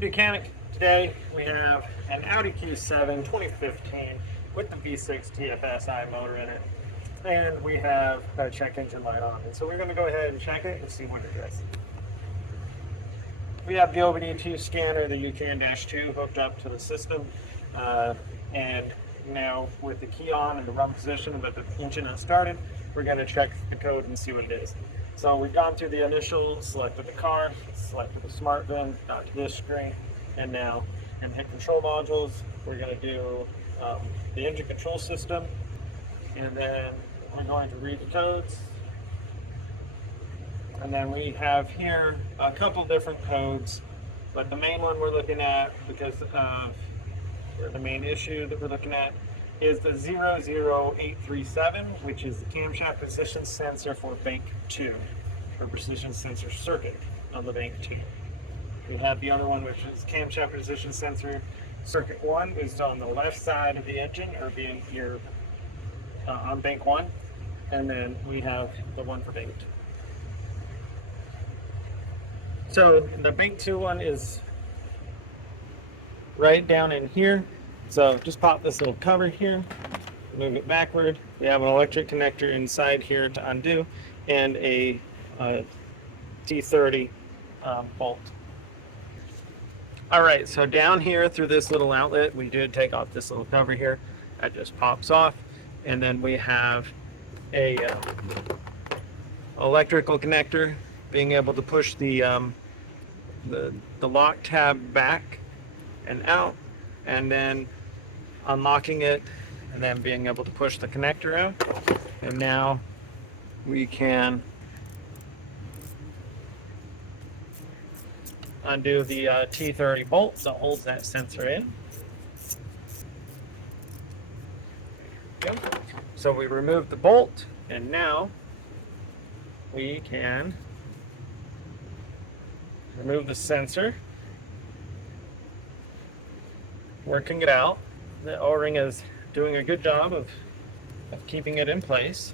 Mechanic. Today we have an Audi Q7 2015 with the V6 TFSI motor in it, and we have a check engine light on. And so we're going to go ahead and check it and see what it is. We have the OBD2 scanner, the UCAN-2 hooked up to the system, and now with the key on and the run position, but the engine has started, we're going to check the code and see what it is. So we've gone through the initial, selected the car, selected the smart VIN, got to this screen, and now in hit control modules, we're going to do the engine control system, and then we're going to read the codes. And then we have here a couple different codes, but the main one we're looking at, because of the main issue that we're looking at, is the 00837, which is the camshaft position sensor for bank 2, or precision sensor circuit on the bank 2. We have the other one, which is camshaft position sensor circuit 1, is on the left side of the engine, or being here on bank 1, and then we have the one for bank 2. So the bank 2 one is right down in here. So just pop this little cover here, move it backward. We have an electric connector inside here to undo, and a T30 bolt. All right, so down here through this little outlet, we did take off this little cover here. That just pops off, and then we have a electrical connector, being able to push the lock tab back and out, and then unlocking it, and then being able to push the connector out. And now we can undo the T30 bolt that holds that sensor in. Okay. So we removed the bolt, and now we can remove the sensor, working it out. The O-ring is doing a good job of keeping it in place.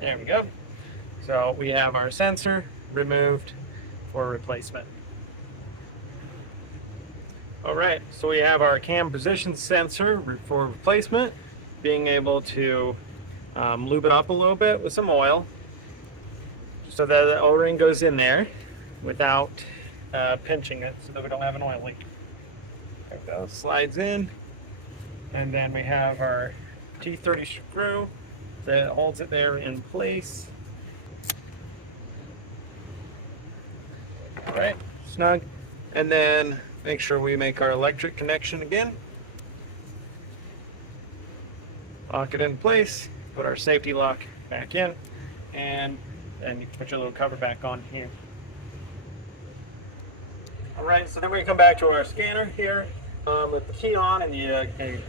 There we go. So we have our sensor removed for replacement. All right, so we have our cam position sensor for replacement, being able to lube it up a little bit with some oil so that the O-ring goes in there without pinching it, so that we don't have an oil leak. There we go, slides in, and then we have our T30 screw that holds it there in place. All right, snug. And then make sure we make our electric connection again. Lock it in place, put our safety lock back in, and then you can put your little cover back on here. All right, so then we come back to our scanner here with the key on and the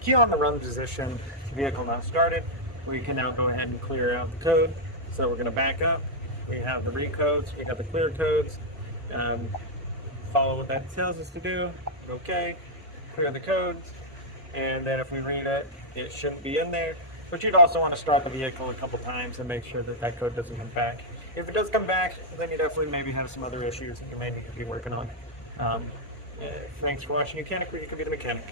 key on the run position. The vehicle now started. We can now go ahead and clear out the code. So we're going to back up. We have the read codes, we have the clear codes. Follow what that tells us to do. Okay, clear the codes, and then if we read it, it shouldn't be in there. But you'd also want to start the vehicle a couple times and make sure that that code doesn't come back. If it does come back, then you definitely maybe have some other issues that you may need to be working on. Thanks for watching Mechanic, where you can be the mechanic.